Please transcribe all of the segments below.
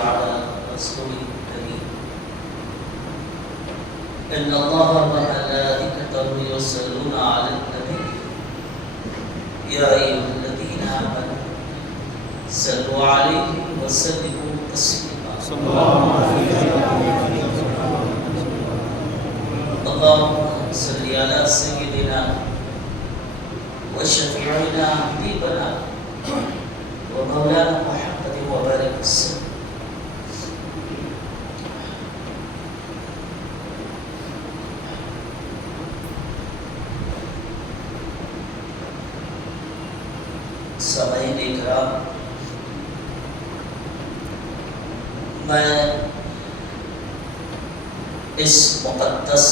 على رسوله الكريم إن الله وملائكته يصلون على النبي يا أيها الذين آمنوا صلوا عليه وسلموا تسليما اللهم صل على سيدنا وشفيعنا حبيبنا ومولانا محمد وبارك وسلم. سامعین اکرام، میں اس مقدس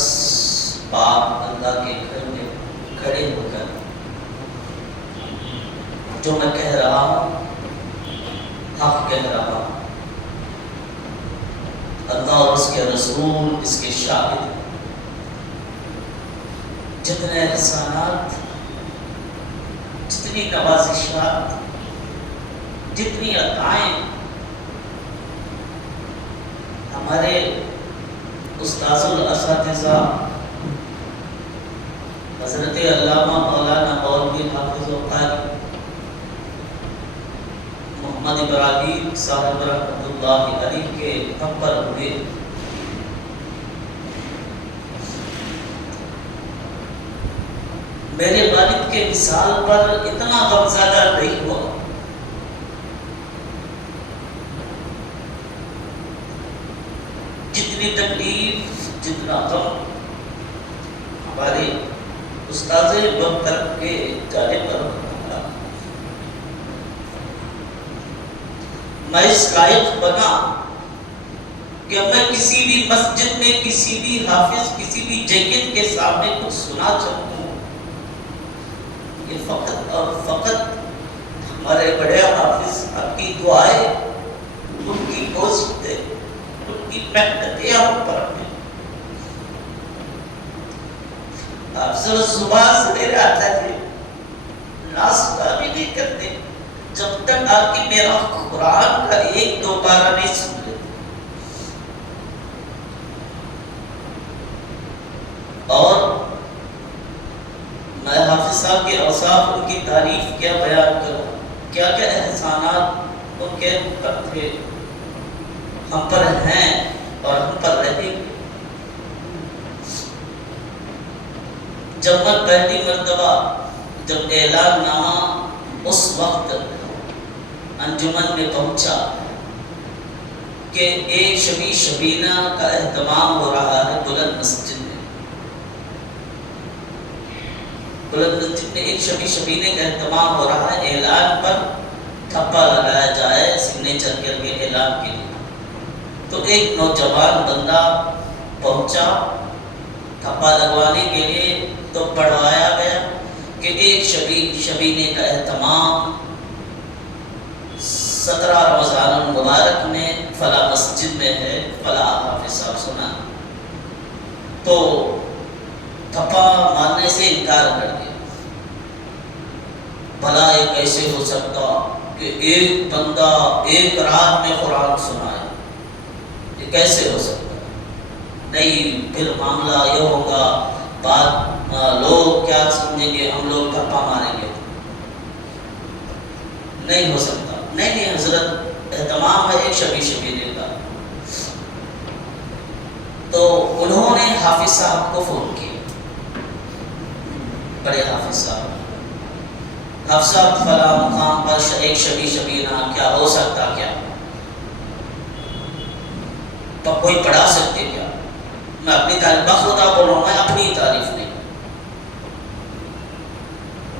پاک اللہ کے گھر میں کھڑے ہو کر جو میں کہہ رہا ہوں حق کہہ رہا ہوں. اللہ اور اس کے رسول اس کے شاہد. جتنے احسانات، جتنی نوازشات، جتنی عطائیں ہمارے استاذ الاساتذہ حضرت علامہ مولانا مولوی حافظ القاری محمد ابراہیم صاحب رحمۃ اللہ علیہ کے ہم پر ہوئے، میرے والد کے وصال پر اتنا غمزدہ نہیں ہوا. جتنی تکلیف، جتنا غم ہمارے استاذ وقت کے جانے پر ہوا، میں اس لائق بنا کہ میں کسی بھی مسجد میں کسی بھی حافظ، کسی بھی جید کے سامنے کچھ سنا چاہوں. یہ فقط اور فقط ہمارے بڑے حافظ آپ کی دعائیں، ان کی کوششیں، ان کی محنتیں ہم پر ہیں. آپ صبح سویرے آتا تھے، ناشتہ بھی نہیں کرتے جب تک آپ کی میرا قرآن کا ایک دو پارہ نہیں سن لیتے. اور میں حافظ صاحب کے اوصاف، ان کی تعریف کیا بیان کروں، کیا کیا احسانات ان کے ہم پر تھے، ہم پر ہیں اور ہم پر رہیں گے. جب میں پہلی مرتبہ جب اعلان نامہ اس وقت انجمن میں پہنچا کہ ایک شبی شبینہ کا اہتمام ہو رہا ہے بلند مسجد میں، بلند مسجد میں ایک شبی شبینے کا اہتمام ہو رہا ہے، اعلان پر تھپا لگایا جائے سگنیچر کر کے اعلان کے لیے. تو ایک نوجوان بندہ پہنچا تھپا لگوانے کے لیے، تو پڑھوایا گیا کہ ایک شبی شبینے کا اہتمام 17 رمضان المبارک میں فلاں مسجد میں ہے، فلاں حافظ صاحب سنا. تو تھپا ماننے سے انکار کر دیا. بھلا یہ کیسے ہو سکتا کہ ایک بندہ ایک رات میں قرآن سنائے، یہ کیسے ہو سکتا؟ نہیں، پھر معاملہ یہ ہوگا، بات لوگ کیا سمجھیں گے، ہم لوگ تھپا ماریں گے. نہیں ہو سکتا. نہیں حضرت، اہتمام ہے ایک شبی شبینے کا. تو انہوں نے حافظ صاحب کو فون کیا، بڑے حافظ صاحب فلاں مقام پر ایک شبی شبینہ کیا ہو سکتا؟ کیا تو کوئی پڑھا سکتے کیا؟ میں اپنی تعریف بخدا بولوں، میں اپنی تعریف نہیں.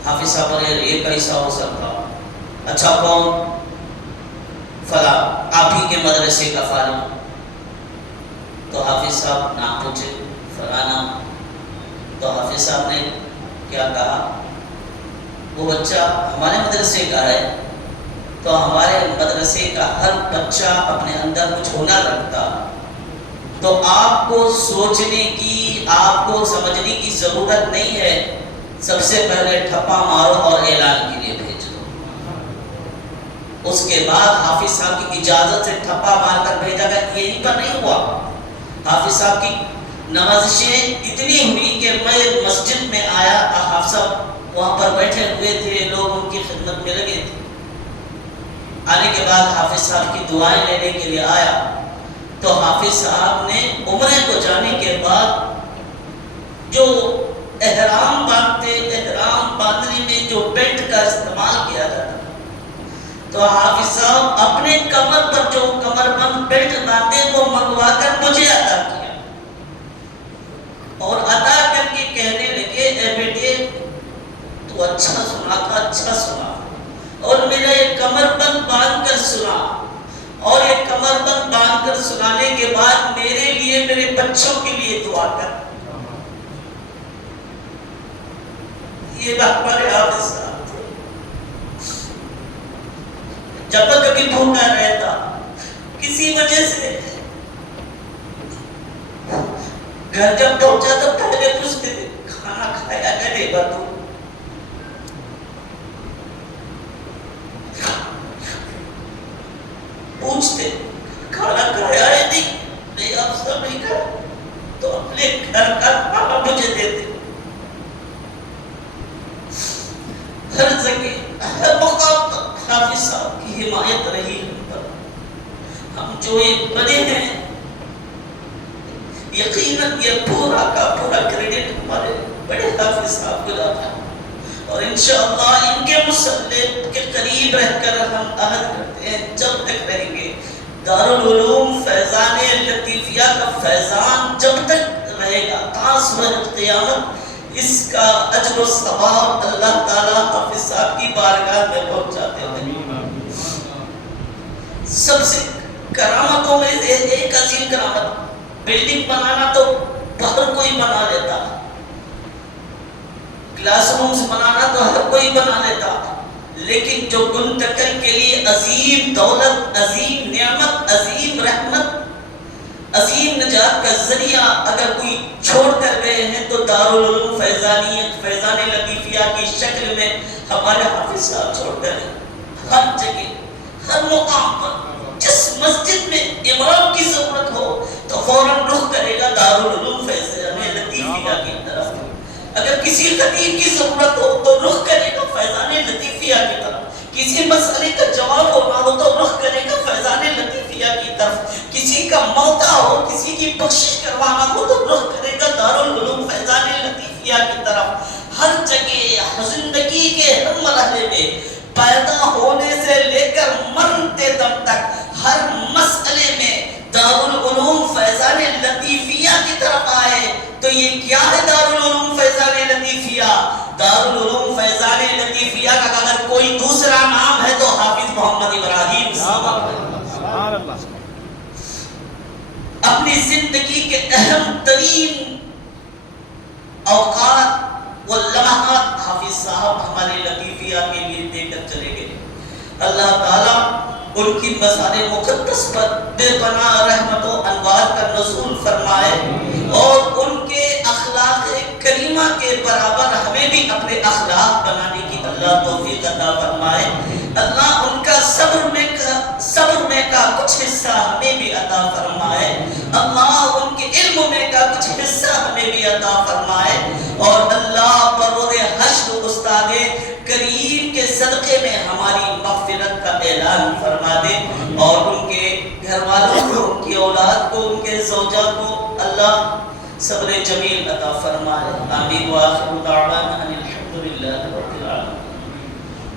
حافظ صاحب بولے یہ کیسا ہو سکتا؟ اچھا کون؟ فلاں آپ ہی کے مدرسے کا فارغ. تو حافظ صاحب نام پوچھے، فلاں نام. تو حافظ صاحب نے کیا کہا؟ وہ بچہ ہمارے مدرسے کا ہے. تو ہمارے مدرسے کا ہر بچہ اپنے اندر کچھ ہنر رکھتا، تو آپ کو سوچنے کی، آپ کو سمجھنے کی ضرورت نہیں ہے. سب سے پہلے ٹھپا مارو اور اعلان کے لیے بھیج دو. اس کے بعد حافظ صاحب کی اجازت سے تھپا مار کر بھیجا گیا. یہیں پر نہیں ہوا، حافظ صاحب کی نوازشیں اتنی ہوئی کہ میں مسجد میں آیا، حافظ صاحب وہاں پر بیٹھے ہوئے تھے، لوگ ان کی خدمت میں لگے تھے. آنے کے بعد حافظ صاحب کی دعائیں لینے کے لیے آیا تو حافظ صاحب نے عمرے کو جانے کے بعد جو احرام باندھتے، احرام باندھنے میں جو بیلٹ کا استعمال کیا جاتا، تو حافظ صاحب اپنے کمر پر جو کمر بند بیلٹ باندھتے وہ منگوا کر مجھے عطا کیا، اور عطا کر کے کہنے لگے اے بیٹے تو اچھا سنا تھا، اچھا سنا، اور میرا یہ کمر بند باندھ کر سنا، اور یہ کمر بند باندھ کر سنانے کے بعد میرے لیے، میرے بچوں کے لیے دعا کر. یہ ہمارے حافظ صاحب تھے. جب تک کبھی بھوکا رہتا، کسی وجہ سے گھر جب پہنچا تو پہلے پوچھتے تھے کھانا کھایا کرے گا تو، پوچھتے کھانا کھایا ہے نہیں آپ سب نہیں کھایا تو اپنے گھر کا کھانا مجھے دیتے. ہر جگہ ہر مقام پر حافظ صاحب کی حمایت رہی ہم پر. ہم جو یہ بنے ہیں یقیناً یہ پورا کا پورا کریڈٹ ہمارے بڑے حافظ صاحب کو جاتا ہے، اور انشاءاللہ ان کے مسلط کے قریب رہ کر ہم عہد کرتے ہیں جب تک رہیں گے دارالعلوم فیضان لطیفیہ کا فیضان جب تک رہے گا تا سورج قیامت اس کا اجر و ثواب اللہ تعالیٰ حافظ صاحب کی بارگاہ میں پہنچاتے ہیں. سب سے کرامتوں میں ایک عظیم کرامت، بلڈنگ بنانا تو ہر کوئی بنا لیتا، کلاس رومز بنانا تو ہر کوئی بنا لیتا، لیکن جو منتقل کے لیے عظیم دولت، عظیم نعمت، عظیم رحمت، عظیم نجات کا ذریعہ اگر کوئی چھوڑ کر گئے ہیں تو دارالعلوم فیضانیت، فیضان لطیفیہ کی شکل میں ہمارے حافظ صاحب چھوڑ کر گئے. ہر جگہ، ہر مقام پر جس مسجد میں امام کی ضرورت ہو تو فوراً رخ کرے گا دارالعلوم فیضان لطیفیہ کی طرف. اگر کسی خطیب کی ضرورت ہو تو رخ کرے گا فیضان لطیفیہ کی طرف. کسی مسئلے کا جواب ہونا ہو تو رخ کرے گا فیضان لطیفیہ کی طرف. کسی کا موتا ہو، کسی کی بخشش کروانا ہو تو رخ کرے گا دارالعلوم فیضان لطیفیہ کی طرف. ہر جگہ زندگی کے ہر مرحلے میں پیدا ہونے سے لے کر مرتے دم تک ہر مسئلے میں دارالعلوم فیضان لطیفیہ کی طرف آئے. تو یہ کیا ہے دارالعلوم فیضان لطیفیہ؟ دارالعلوم فیضان لطیفیہ کا اگر کوئی دوسرا نام ہے تو حافظ محمد ابراہیم صاحب. اپنی زندگی کے اہم ترین اوقات و لمحات حافظ صاحب ہمارے لطیفیہ کے لیے دے کر چلے گئے. اللہ تعالیٰ ان کی مزار مقدس پر بے پناہ رحمت و انوار کا نزول فرمائے، اور ان کے اخلاق کریمہ کے برابر ہمیں بھی اپنے اخلاق بنانے کی اللہ توفیق عطا فرمائے. اللہ ان کا صبر میں کا کچھ حصہ ہمیں بھی عطا فرمائے. اللہ ان کے علم میں کا کچھ حصہ ہمیں بھی عطا فرمائے. اور اللہ پرور حشر استاد کریم کے صدقے میں ہماری مغفرت کا اعلان فرما دے، اور ان کے گھر والوں کو، ان کی اولاد کو، ان کے زوجہ کو اللہ صبر جمیل عطا فرمائے. آمین. وآخر